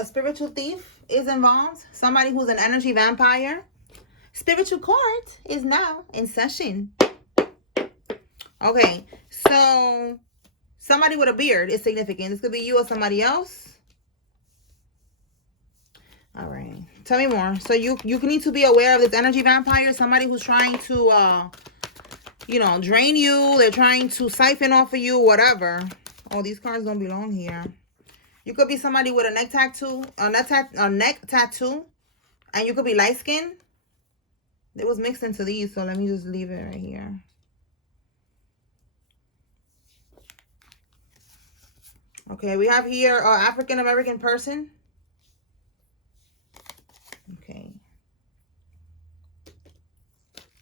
a spiritual thief is involved. Somebody who's an energy vampire. Spiritual court is now in session. Okay, so somebody with a beard is significant. This could be you or somebody else. All right, tell me more. So you need to be aware of this energy vampire. Somebody who's trying to, drain you. They're trying to siphon off of you, whatever. Oh, these cards don't belong here. You could be somebody with a neck tattoo, a neck tattoo, and you could be light skinned. It was mixed into these, so let me just leave it right here. Okay, we have here an African American person. Okay.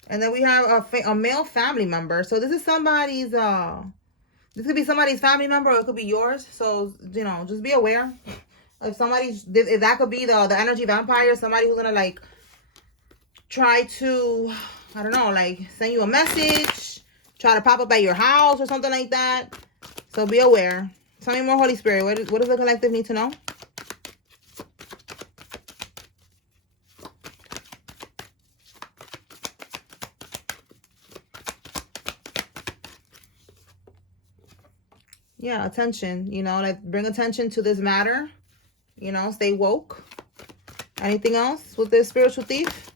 And then we have a male family member. So this is somebody's, this could be somebody's family member, or it could be yours. So, just be aware. If that could be the energy vampire, somebody who's gonna like try to, I don't know, like send you a message, try to pop up at your house or something like that. So be aware. Tell me more, Holy Spirit. What does the collective need to know? Yeah, attention, like bring attention to this matter, stay woke. Anything else with this spiritual thief?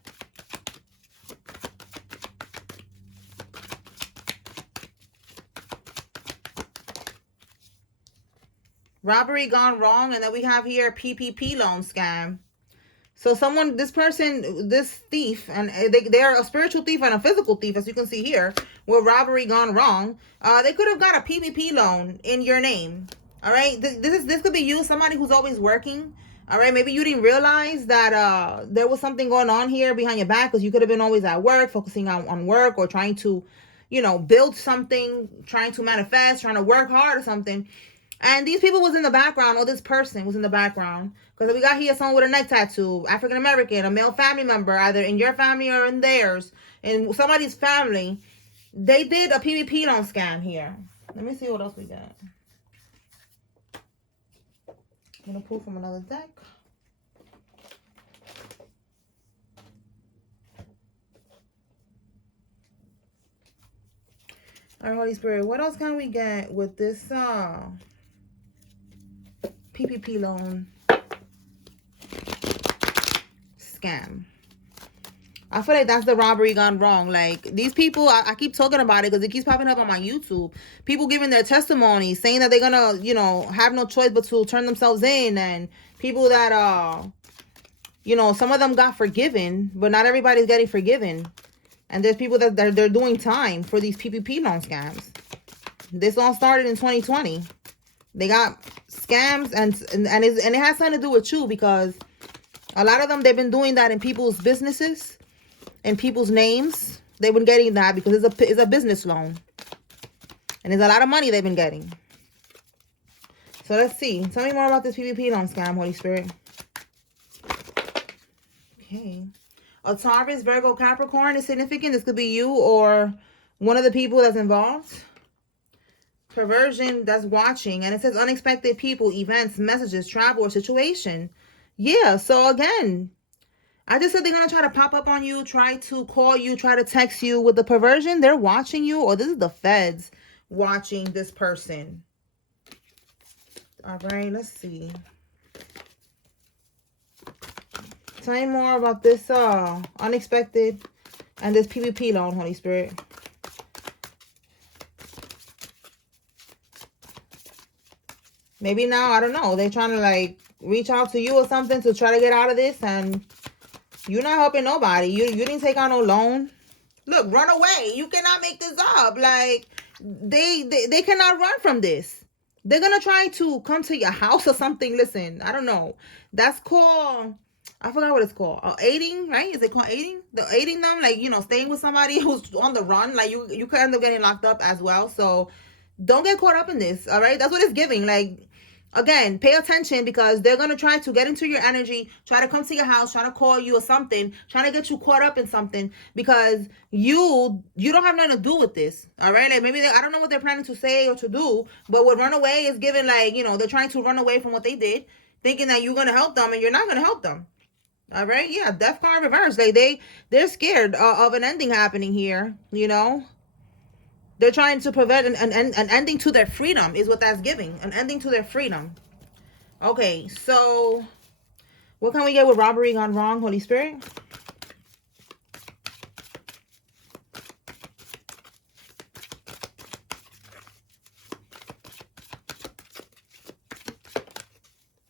Robbery gone wrong. And then we have here PPP loan scam. So this thief, and they're a spiritual thief and a physical thief, as you can see here, with robbery gone wrong. They could have got a PPP loan in your name. All right. This could be you, somebody who's always working. All right. Maybe you didn't realize that there was something going on here behind your back, because you could have been always at work, focusing on work, or trying to, build something, trying to manifest, trying to work hard or something. And these people was in the background, or this person was in the background. Because we got here someone with a neck tattoo, African American, a male family member, either in your family or in theirs, in somebody's family. They did a PVP loan scam here. Let me see what else we got. I'm going to pull from another deck. All right, Holy Spirit, what else can we get with this PPP loan scam? I feel like that's the robbery gone wrong. Like, these people, I keep talking about it because it keeps popping up on my YouTube. People giving their testimony, saying that they're gonna, have no choice but to turn themselves in. And people that, some of them got forgiven, but not everybody's getting forgiven. And there's people that they're doing time for these PPP loan scams. This all started in 2020. They got scams, and it has something to do with you, because a lot of them, they've been doing that in people's businesses, in people's names. They've been getting that because it's a business loan. And there's a lot of money they've been getting. So let's see. Tell me more about this PPP loan scam, Holy Spirit. Okay. A Taurus, Virgo, Capricorn is significant. This could be you or one of the people that's involved. Perversion that's watching. And it says unexpected people, events, messages, travel, or situation. Yeah, so again, I just said they're going to try to pop up on you, try to call you, try to text you. With the perversion, they're watching you, or this is the feds watching this person. All right, let's see. Tell me more about this unexpected and this PPP loan, Holy Spirit. Maybe now, I don't know, they're trying to like reach out to you or something to try to get out of this, and you're not helping nobody. You didn't take out no loan. Look, run away. You cannot make this up. Like, they cannot run from this. They're going to try to come to your house or something. Listen, I don't know. That's called, I forgot what it's called. Aiding, right? Is it called aiding? Aiding them, like, staying with somebody who's on the run. Like, you could end up getting locked up as well. So don't get caught up in this, all right? That's what it's giving. Like, again, pay attention, because they're going to try to get into your energy, try to come to your house, try to call you or something, trying to get you caught up in something, because you don't have nothing to do with this, all right? Like, maybe I don't know what they're planning to say or to do, but what run away is given, like, they're trying to run away from what they did, thinking that you're going to help them, and you're not going to help them. All right, yeah, death card reverse. Like they're scared of an ending happening here. You know, they're trying to prevent an ending to their freedom is what that's giving. An ending to their freedom. Okay, so what can we get with robbery gone wrong, Holy Spirit?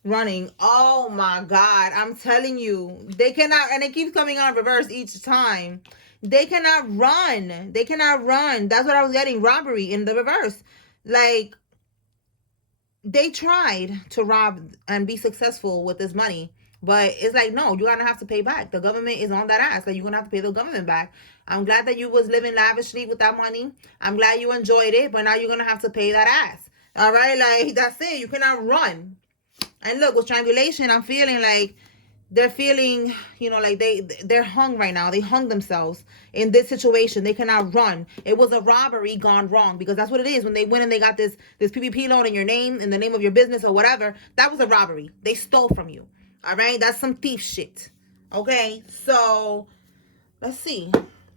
Running. Oh my God. I'm telling you. They cannot, and it keeps coming on reverse each time. They cannot run. They cannot run. That's what I was getting. Robbery in the reverse. Like, they tried to rob and be successful with this money. But it's like, no, you're gonna have to pay back. The government is on that ass. Like, you're gonna have to pay the government back. I'm glad that you was living lavishly with that money. I'm glad you enjoyed it, but now you're gonna have to pay that ass. All right, like, that's it. You cannot run. And look, with triangulation, I'm feeling like they're feeling, you know, like they're hung right now. They hung themselves in this situation. They cannot run. It was a robbery gone wrong, because that's what it is. When they went and they got this PPP loan in your name, in the name of your business or whatever, that was a robbery. They stole from you. All right, that's some thief shit. Okay, so let's see.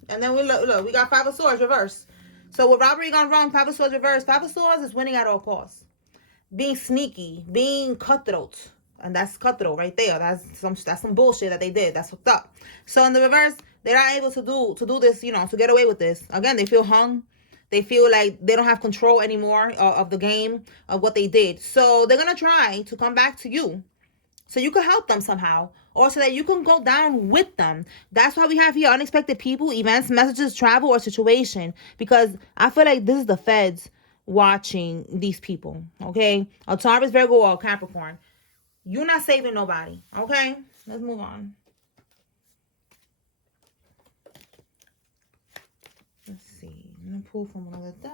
And then we look, we got Five of Swords reverse. So with robbery gone wrong, Five of Swords reverse. Five of Swords is winning at all costs. Being sneaky, being cutthroat, and that's cutthroat right there. That's some bullshit that they did. That's fucked up. So in the reverse, they're not able to do this, you know, to get away with this. Again, they feel hung. They feel like they don't have control anymore of the game, of what they did. So they're gonna try to come back to you, so you can help them somehow, or so that you can go down with them. That's why we have here unexpected people, events, messages, travel, or situation. Because I feel like this is the feds watching these people, okay? A Taurus, Virgo, or Capricorn. You're not saving nobody, okay? Let's move on. Let's see. I'm going to pull from another deck.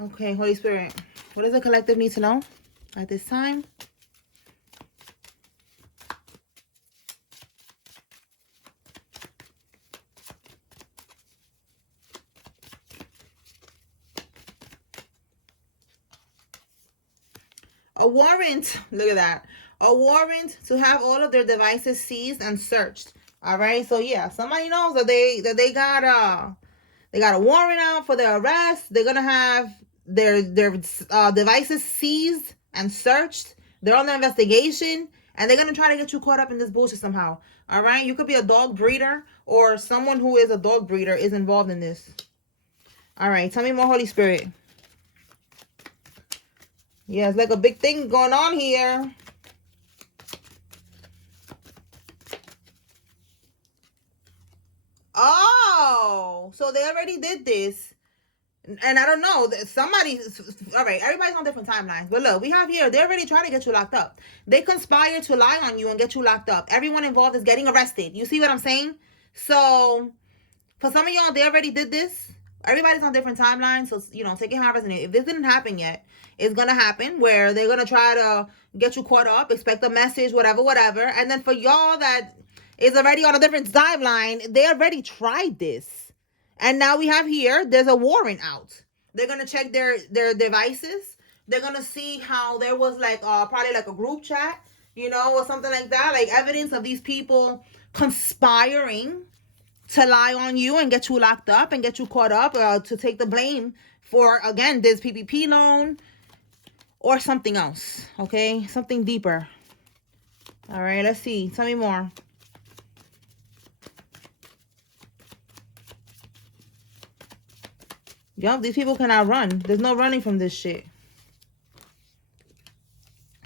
Okay, Holy Spirit, what does the collective need to know at this time? A warrant, look at that. A warrant to have all of their devices seized and searched. All right, so yeah, somebody knows that they got a warrant out for their arrest. They're gonna have their devices seized and searched. They're on the investigation, and they're gonna try to get you caught up in this bullshit somehow. All right, you could be a dog breeder, or someone who is a dog breeder is involved in this. All right, tell me more, Holy Spirit. Yeah, it's like a big thing going on here. Oh, so they already did this. And I don't know, somebody, all right, everybody's on different timelines. But look, we have here, they already trying to get you locked up. They conspire to lie on you and get you locked up. Everyone involved is getting arrested. You see what I'm saying? So, for some of y'all, they already did this. Everybody's on different timelines. So, you know, take it how it resonates. If this didn't happen yet, it's going to happen where they're going to try to get you caught up, expect a message, whatever. And then for y'all that is already on a different timeline, they already tried this. And now we have here, there's a warrant out. They're going to check their devices. They're going to see how there was like probably like a group chat, you know, or something like that. Like evidence of these people conspiring to lie on you and get you locked up and get you caught up, to take the blame for, again, this PPP loan or something else. Okay, something deeper. All right, let's see. Tell me more. Yup, these people cannot run. There's no running from this shit.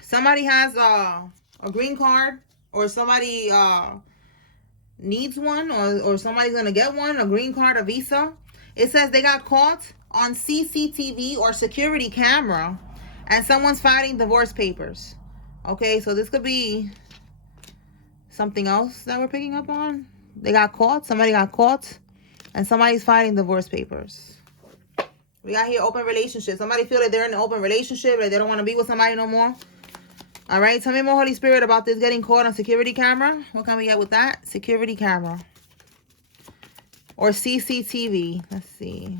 Somebody has a green card, or somebody needs one, or somebody's gonna get one, a green card, a visa. It says they got caught on CCTV or security camera, and someone's filing divorce papers. Okay, so this could be something else that we're picking up on. They got caught, somebody got caught, and somebody's filing divorce papers. We got here open relationship. Somebody feel like they're in an open relationship, like they don't want to be with somebody no more. All right, tell me more, Holy Spirit, about this getting caught on security camera. What can we get with that? Security camera. Or CCTV. Let's see.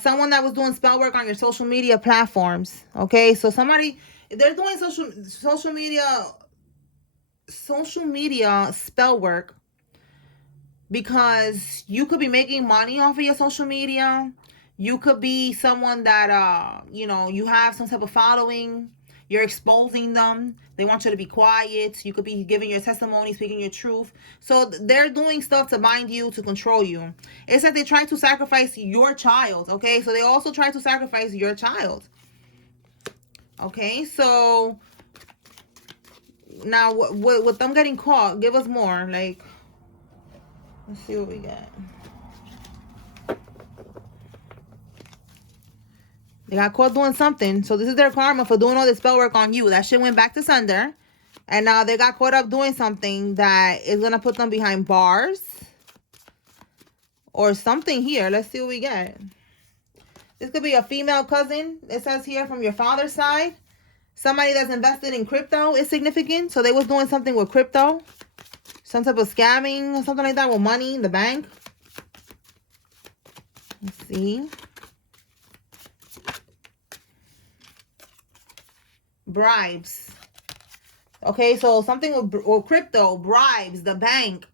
Someone that was doing spell work on your social media platforms. Okay, so somebody, they're doing social media spell work because you could be making money off of your social media. You could be someone that you have some type of following. You're exposing them. They want you to be quiet. You could be giving your testimony, speaking your truth. So they're doing stuff to bind you, to control you. It's like they try to sacrifice your child. Okay, so they also try to sacrifice your child. Okay, so now with them getting caught, give us more. Like, let's see what we got. They got caught doing something. So this is their karma for doing all this spell work on you. That shit went back to sender. And now they got caught up doing something that is going to put them behind bars. Or something here. Let's see what we get. This could be a female cousin. It says here from your father's side. Somebody that's invested in crypto is significant. So they was doing something with crypto. Some type of scamming or something like that with money in the bank. Let's see. Bribes. Okay, so something with crypto, bribes, the bank,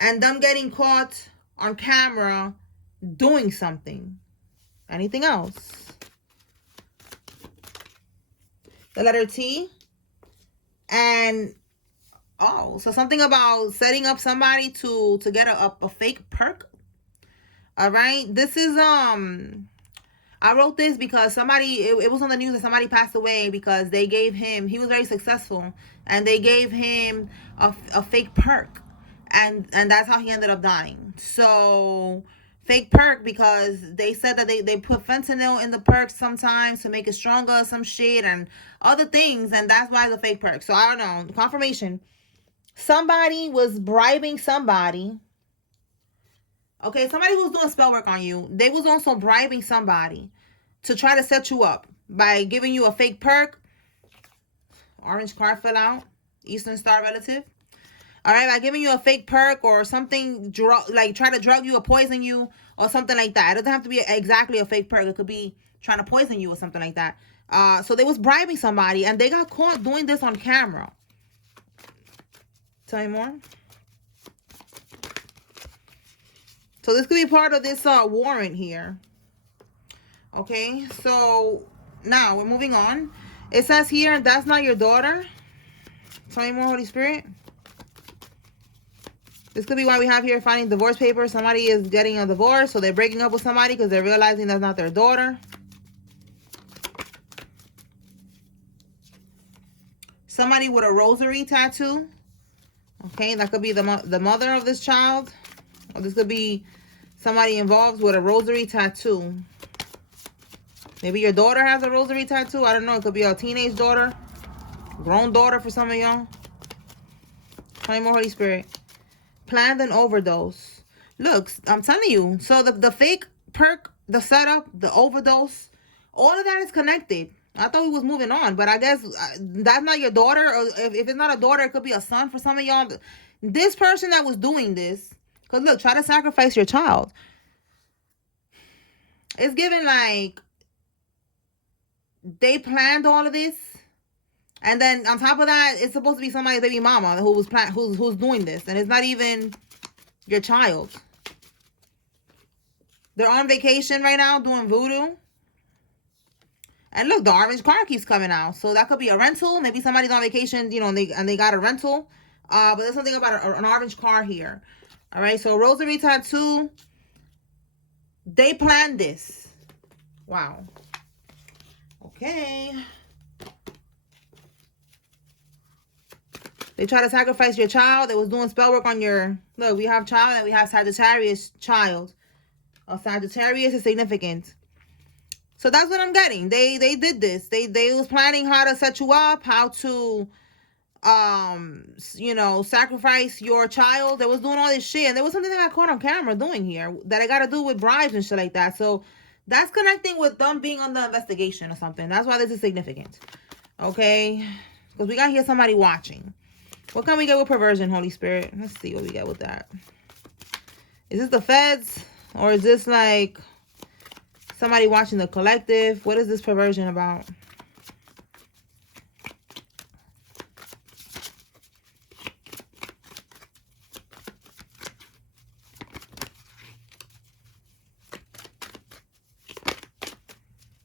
and them getting caught on camera doing something. Anything else? The letter T. And oh, so something about setting up somebody to get a fake perk. All right, this is I wrote this because somebody, it was on the news that somebody passed away because they gave him, he was very successful, and they gave him a fake perk, and that's how he ended up dying. So fake perk because they said that they put fentanyl in the perks sometimes to make it stronger, some shit and other things, and that's why the fake perk. So I don't know, confirmation. Somebody was bribing somebody. Okay, somebody who's doing spell work on you, they was also bribing somebody to try to set you up by giving you a fake perk. Orange card fell out. Eastern Star relative. All right, by giving you a fake perk or something, like try to drug you or poison you or something like that. It doesn't have to be exactly a fake perk. It could be trying to poison you or something like that. So they was bribing somebody and they got caught doing this on camera. Tell me more. So this could be part of this warrant here. Okay, so now we're moving on. It says here, that's not your daughter. Tell me more, Holy Spirit. This could be why we have here finding divorce papers. Somebody is getting a divorce, so they're breaking up with somebody because they're realizing that's not their daughter. Somebody with a rosary tattoo. Okay, that could be the mother of this child. Or this could be somebody involved with a rosary tattoo. Maybe your daughter has a rosary tattoo. I don't know. It could be a teenage daughter. Grown daughter for some of y'all. Tell me more, Holy Spirit. Planned an overdose. Look, I'm telling you. So the fake perk, the setup, the overdose, all of that is connected. I thought we was moving on, but I guess that's not your daughter. Or if it's not a daughter, it could be a son for some of y'all. This person that was doing this, because look, try to sacrifice your child. It's given like they planned all of this. And then on top of that, it's supposed to be somebody's baby mama who's doing this. And it's not even your child. They're on vacation right now doing voodoo. And look, the orange car keeps coming out. So that could be a rental. Maybe somebody's on vacation, you know, and they got a rental. But there's something about an orange car here. All right, so rosary tattoo. They planned this. Wow. Okay. They try to sacrifice your child. They was doing spell work on your... Look, we have child and we have Sagittarius child. Sagittarius is significant. So that's what I'm getting. They did this. They was planning how to set you up, how to, you know, sacrifice your child. They was doing all this shit. And there was something that got caught on camera doing here that I got to do with bribes and shit like that. So that's connecting with them being on the investigation or something. That's why this is significant. Okay? Because we got here somebody watching. What can we get with perversion, Holy Spirit? Let's see what we get with that. Is this the feds? Or is this like Somebody watching the collective. What is this perversion about?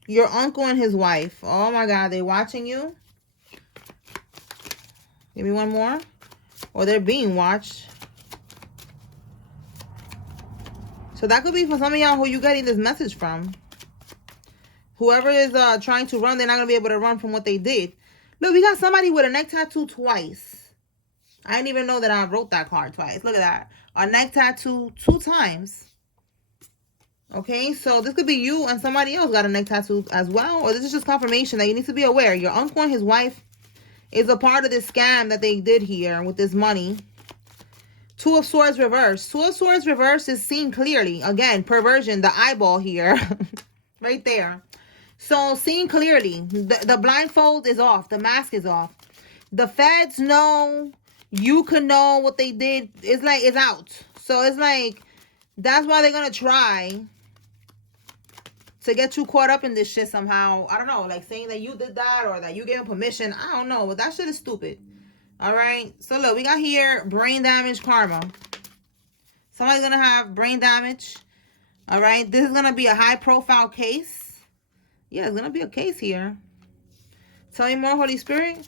Your uncle and his wife. Oh my God, they watching you? Give me one more. Or they're being watched. So that could be for some of y'all who you getting this message from. Whoever is trying to run, they're not going to be able to run from what they did. Look, we got somebody with a neck tattoo twice. I didn't even know that I wrote that card twice. Look at that. A neck tattoo 2 times. Okay, so this could be you and somebody else got a neck tattoo as well. Or this is just confirmation that you need to be aware. Your uncle and his wife is a part of this scam that they did here with this money. 2 of Swords reverse. 2 of Swords reverse is seen clearly. Again, perversion, the eyeball here. Right there. So, seen clearly. The blindfold is off. The mask is off. The feds know. You can know what they did. It's like, it's out. So, it's like, that's why they're going to try to get you caught up in this shit somehow. I don't know. Like, saying that you did that or that you gave him permission. I don't know. But that shit is stupid. All right. So, look. We got here brain damage karma. Somebody's going to have brain damage. All right. This is going to be a high-profile case. Yeah, it's going to be a case here. Tell me more, Holy Spirit.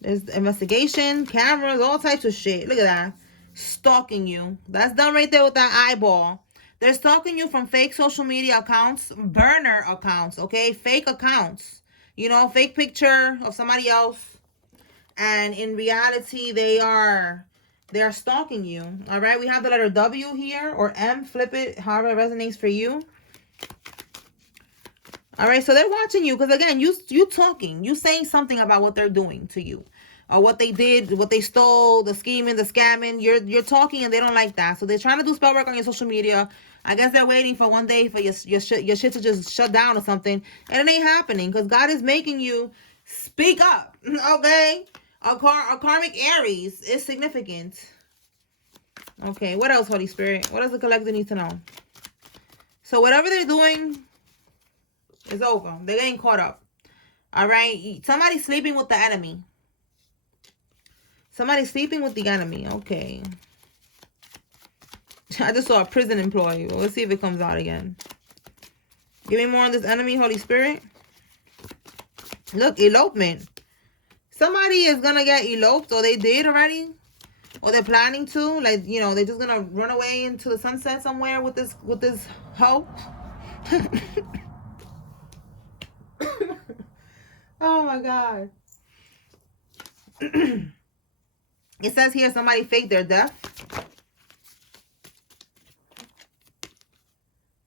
There's investigation, cameras, all types of shit. Look at that. Stalking you. That's done right there with that eyeball. They're stalking you from fake social media accounts, burner accounts, okay? Fake accounts. You know, fake picture of somebody else. And in reality, they're stalking you. All right, we have the letter W here, or M. Flip it, however it resonates for you. All right, so they're watching you because, again, you talking. You saying something about what they're doing to you. Or what they did, what they stole, the scheming, the scamming. You're talking and they don't like that. So they're trying to do spell work on your social media. I guess they're waiting for one day for your shit to just shut down or something. And it ain't happening because God is making you speak up. Okay? A karmic Aries is significant. Okay, what else, Holy Spirit? What does the collective need to know? So whatever they're doing... it's over. They're getting caught up. All right. Somebody's sleeping with the enemy. Somebody's sleeping with the enemy. Okay. I just saw a prison employee. Well, let's see if it comes out again. Give me more on this enemy, Holy Spirit. Look, elopement. Somebody is going to get eloped, or they did already. Or they're planning to. Like, you know, they're just going to run away into the sunset somewhere with this hoe. Oh my God. It says here somebody faked their death.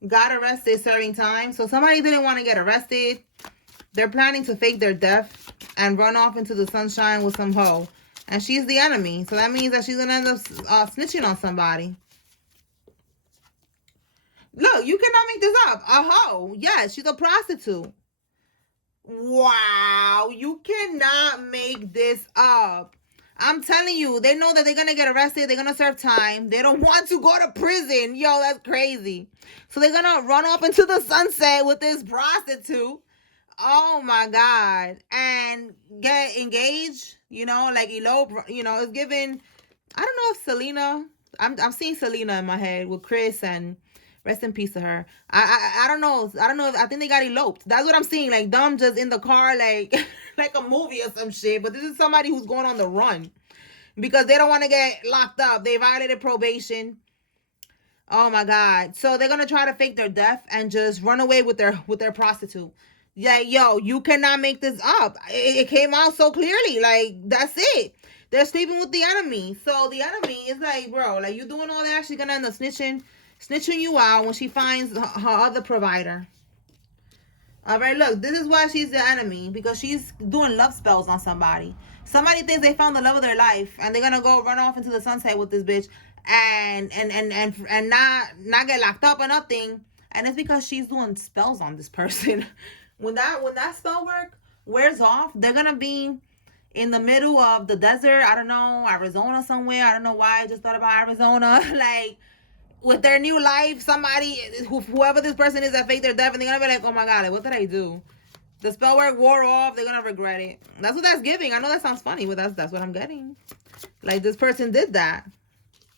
Got arrested serving time. So somebody didn't want to get arrested. They're planning to fake their death and run off into the sunshine with some hoe. And she's the enemy. So that means that she's going to end up snitching on somebody. Look, you cannot make this up. A hoe. Yes, she's a prostitute. Wow, you cannot make this up. I'm telling you, they know that they're going to get arrested. They're going to serve time. They don't want to go to prison. Yo, that's crazy. So they're going to run off into the sunset with this prostitute. Oh, my God. And get engaged, you know, like elope, you know, it's given. I don't know if Selena, I'm seeing Selena in my head with Chris, and rest in peace to her. I don't know. I think they got eloped. That's what I'm seeing. Like them just in the car, like like a movie or some shit. But this is somebody who's going on the run because they don't want to get locked up. They violated probation. Oh my God. So they're gonna try to fake their death and just run away with their prostitute. Yeah, yo, you cannot make this up. It came out so clearly. Like, that's it. They're sleeping with the enemy. So the enemy is like, bro, like you doing all that, she's gonna end up snitching you out when she finds her other provider. All right, look, this is why she's the enemy, because she's doing love spells on somebody. Somebody thinks they found the love of their life, and they're gonna go run off into the sunset with this bitch, and not get locked up or nothing. And it's because she's doing spells on this person. when that spell work wears off, they're gonna be in the middle of the desert. I don't know, Arizona somewhere. I don't know why I just thought about Arizona. Like, with their new life, somebody, whoever this person is that faked their death, and they're gonna be like, oh my god, like, what did I do? The spell work wore off. They're gonna regret it. That's what that's giving. I know that sounds funny, but that's what I'm getting. Like, this person did that.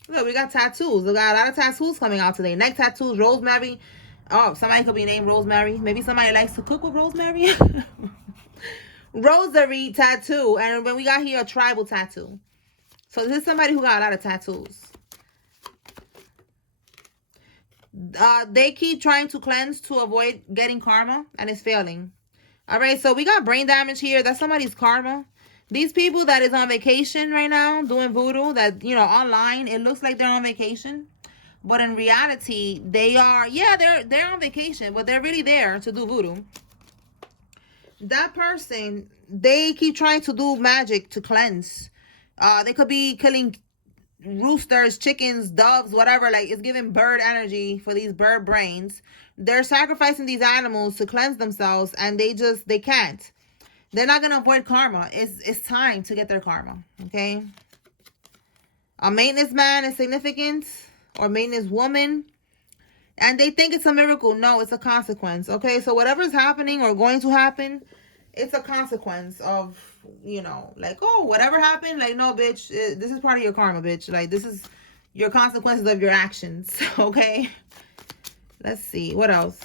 Look, we got tattoos. We got a lot of tattoos coming out today. Neck tattoos, rosemary. Oh, somebody could be named Rosemary. Maybe somebody likes to cook with rosemary. Rosary tattoo. And when we got here, a tribal tattoo. So this is somebody who got a lot of tattoos. They keep trying to cleanse to avoid getting karma, and it's failing. All right, so we got brain damage here. That's somebody's karma. These people that is on vacation right now doing voodoo, that, you know, online, it looks like they're on vacation. But in reality, they are, yeah, they're on vacation, but they're really there to do voodoo. That person, they keep trying to do magic to cleanse. They could be killing roosters, chickens, doves, whatever. Like, it's giving bird energy for these bird brains. They're sacrificing these animals to cleanse themselves, and they can't. They're not gonna avoid karma. It's time to get their karma. Okay. A maintenance man is significant, or maintenance woman, and they think it's a miracle. No, it's a consequence. Okay, so whatever's happening or going to happen, it's a consequence of, you know, like, oh, whatever happened, like, no, bitch, this is part of your karma, bitch. Like, this is your consequences of your actions. Okay, let's see what else.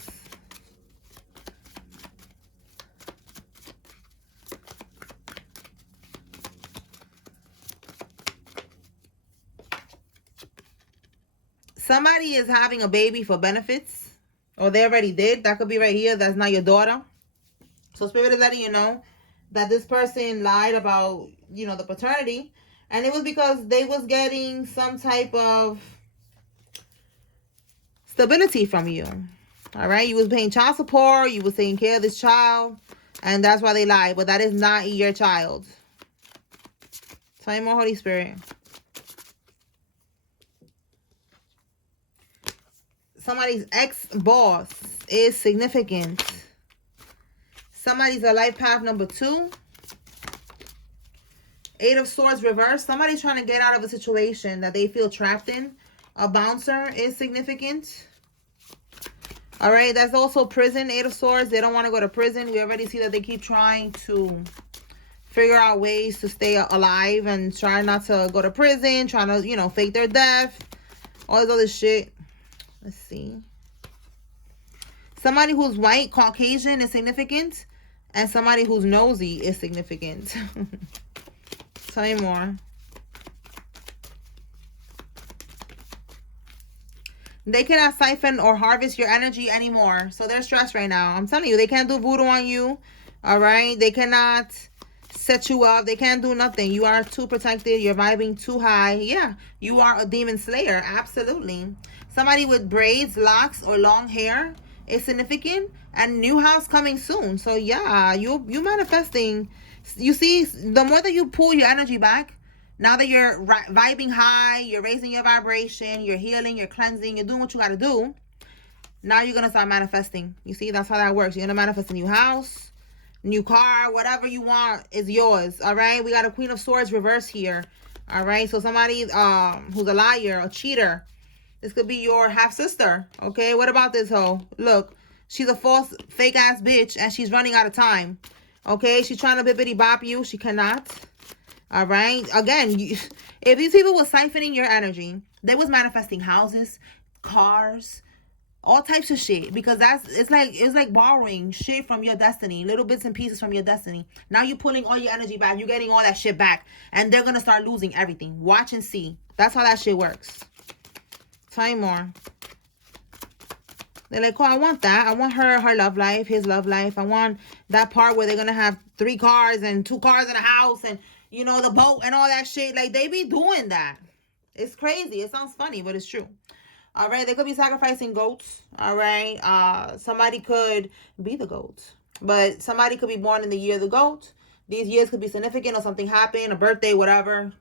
Somebody is having a baby for benefits, or they already did. That could be right here. That's not your daughter. So Spirit is letting you know that this person lied about, you know, the paternity, and it was because they was getting some type of stability from you. All right, you was paying child support, you was taking care of this child, and that's why they lied. But that is not your child. Tell me more, Holy Spirit. Somebody's ex-boss is significant. Somebody's a life path number 2. 8 of Swords reversed. Somebody's trying to get out of a situation that they feel trapped in. A bouncer is significant. All right, that's also prison. 8 of Swords. They don't want to go to prison. We already see that they keep trying to figure out ways to stay alive and try not to go to prison, trying to, you know, fake their death, all this other shit. Let's see. Somebody who's white, Caucasian is significant. And somebody who's nosy is significant. Tell me more. They cannot siphon or harvest your energy anymore. So they're stressed right now. I'm telling you, they can't do voodoo on you. All right? They cannot set you up. They can't do nothing. You are too protected. You're vibing too high. Yeah, you are a demon slayer. Absolutely. Somebody with braids, locks, or long hair is significant, and new house coming soon. So yeah, you manifesting. You see, the more that you pull your energy back, now that you're vibing high, you're raising your vibration, you're healing, you're cleansing, you're doing what you got to do. Now you're gonna start manifesting. You see, that's how that works. You're gonna manifest a new house, new car, whatever you want is yours. All right, we got a Queen of Swords reverse here. All right, so somebody who's a liar, a cheater. This could be your half-sister, okay? What about this hoe? Look, she's a false, fake-ass bitch, and she's running out of time, okay? She's trying to bippity-bop you. She cannot, all right? Again, if these people were siphoning your energy, they was manifesting houses, cars, all types of shit, because it's like borrowing shit from your destiny, little bits and pieces from your destiny. Now you're pulling all your energy back. You're getting all that shit back, and they're going to start losing everything. Watch and see. That's how that shit works. Time more. They're like, oh, I want that. I want her love life, his love life. I want that part where they're going to have 3 cars and 2 cars in a house and, you know, the boat and all that shit. Like, they be doing that. It's crazy. It sounds funny, but it's true. All right. They could be sacrificing goats. All right. Somebody could be the goat. But somebody could be born in the year of the goat. These years could be significant, or something happened, a birthday, whatever.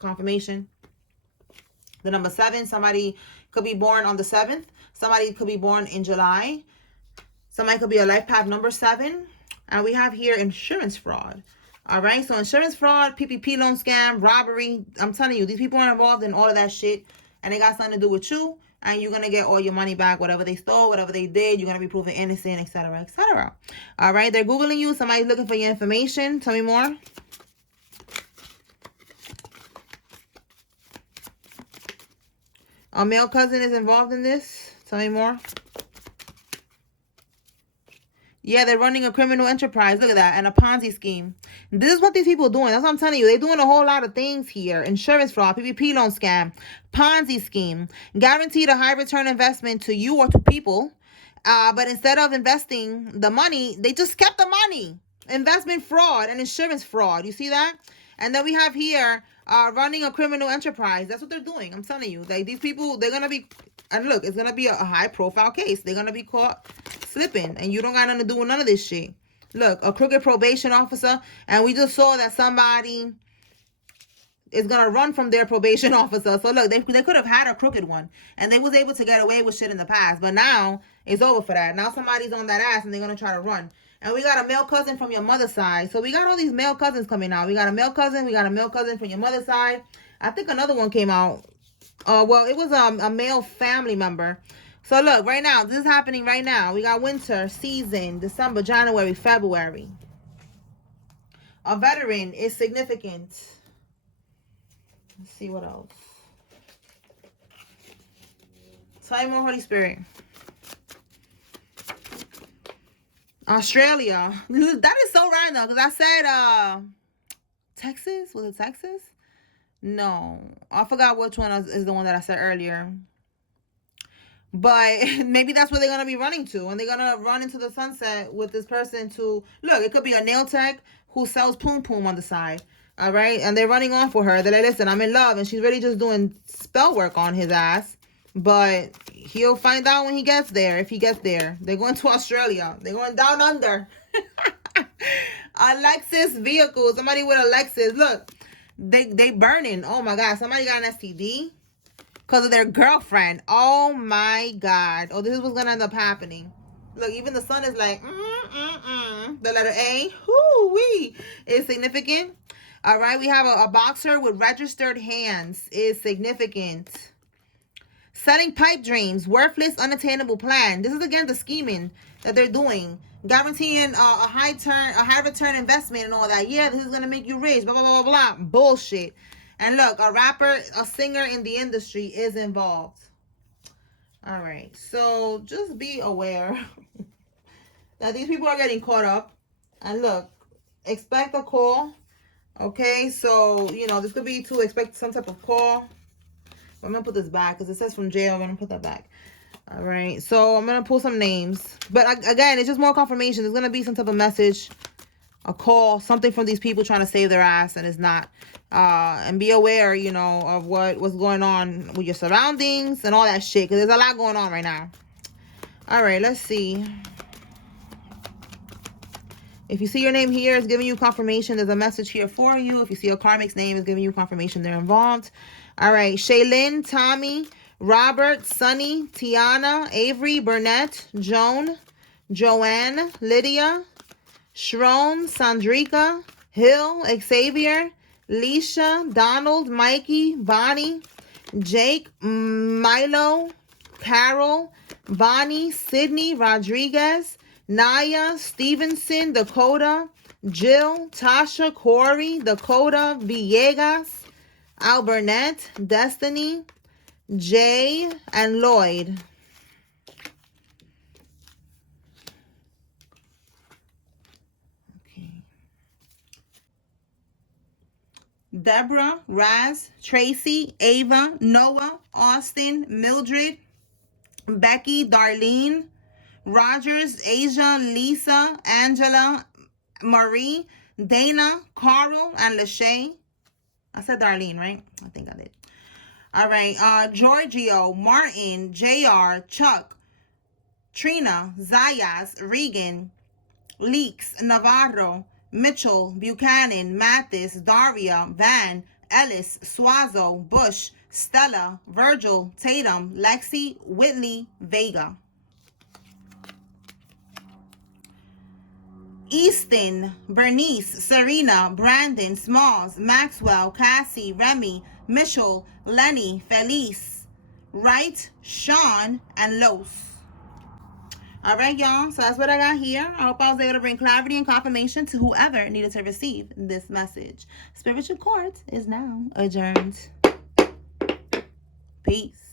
Confirmation. The number 7, somebody could be born on the 7th. Somebody could be born in July. Somebody could be a life path number 7. And we have here insurance fraud. All right, so insurance fraud, PPP loan scam, robbery. I'm telling you, these people are involved in all of that shit. And they got something to do with you. and you're going to get all your money back. Whatever they stole, whatever they did, you're going to be proven innocent, etc., etc. All right, they're Googling you. Somebody's looking for your information. Tell me more. A male cousin is involved in this. Tell me more. Yeah, they're running a criminal enterprise. Look at that. And a Ponzi scheme. This is what these people are doing. That's what I'm telling you. They're doing a whole lot of things here. Insurance fraud, PPP loan scam, Ponzi scheme. Guaranteed a high return investment to you or to people. But instead of investing the money, they just kept the money. Investment fraud and insurance fraud. You see that? And then we have here running a criminal enterprise. That's what they're doing. I'm telling you. Like, these people, they're going to be... And look, it's going to be a high-profile case. They're going to be caught slipping. And you don't got nothing to do with none of this shit. Look, a crooked probation officer. And we just saw that somebody is going to run from their probation officer. So, look, they could have had a crooked one. And they was able to get away with shit in the past. But now, it's over for that. Now somebody's on that ass and they're going to try to run. And we got a male cousin from your mother's side. So, we got all these male cousins coming out. We got a male cousin. We got a male cousin from your mother's side. I think another one came out. Well, it was a male family member. So look, right now, this is happening right now. We got winter season, December, January, February. A veteran is significant. Let's see what else. Tell me more, Holy Spirit. Australia. That is so random because I said Texas. Was it Texas? No, I forgot which one is the one that I said earlier. But maybe that's where they're going to be running to. And they're going to run into the sunset with this person to... Look, it could be a nail tech who sells poom poom on the side. All right? And they're running off with her. They're like, listen, I'm in love. And she's really just doing spell work on his ass. But he'll find out when he gets there, if he gets there. They're going to Australia. They're going down under. A Lexus vehicle. Somebody with a Lexus. Look. They burning. Oh my God. Somebody got an STD because of their girlfriend. Oh my God. Oh, this is what's going to end up happening. Look, even the sun is like, The letter A, whoo-wee, is significant. All right. We have a boxer with registered hands is significant. Setting pipe dreams, worthless, unattainable plan. This is, again, the scheming that they're doing. Guaranteeing a high return investment and all that. Yeah, this is going to make you rich, blah, blah, blah, blah, blah. Bullshit. And look, a rapper, a singer in the industry is involved. All right. So just be aware that these people are getting caught up. And look, expect a call. Okay. So, you know, this could be to expect some type of call. I'm going to put this back because it says from jail. I'm going to put that back. All right. So I'm going to pull some names. But again, it's just more confirmation. There's going to be some type of message, a call, something from these people trying to save their ass, and it's not. And be aware, you know, of what's going on with your surroundings and all that shit, because there's a lot going on right now. All right. Let's see. If you see your name here, it's giving you confirmation. There's a message here for you. If you see a karmic's name, it's giving you confirmation they're involved. All right. Shaylin, Tommy, Robert, Sunny, Tiana, Avery, Burnett, Joan, Joanne, Lydia, Shron, Sandrika, Hill, Xavier, Leisha, Donald, Mikey, Bonnie, Jake, Milo, Carol, Bonnie, Sydney, Rodriguez, Naya, Stevenson, Dakota, Jill, Tasha, Corey, Dakota, Villegas, Albernette, Destiny, Jay, and Lloyd. Okay. Deborah, Raz, Tracy, Ava, Noah, Austin, Mildred, Becky, Darlene, Rogers, Asia, Lisa, Angela, Marie, Dana, Carl, and Lachey. I said Darlene, right? I think I did. All right. Giorgio, Martin, JR, Chuck, Trina, Zayas, Regan, Leaks, Navarro, Mitchell, Buchanan, Mathis, Daria, Van, Ellis, Suazo, Bush, Stella, Virgil, Tatum, Lexi, Whitley, Vega. Easton, Bernice, Serena, Brandon, Smalls, Maxwell, Cassie, Remy, Mitchell, Lenny, Felice, Right, Sean, and Los. All right, y'all. So that's what I got here. I hope I was able to bring clarity and confirmation to whoever needed to receive this message. Spiritual Court is now adjourned. Peace.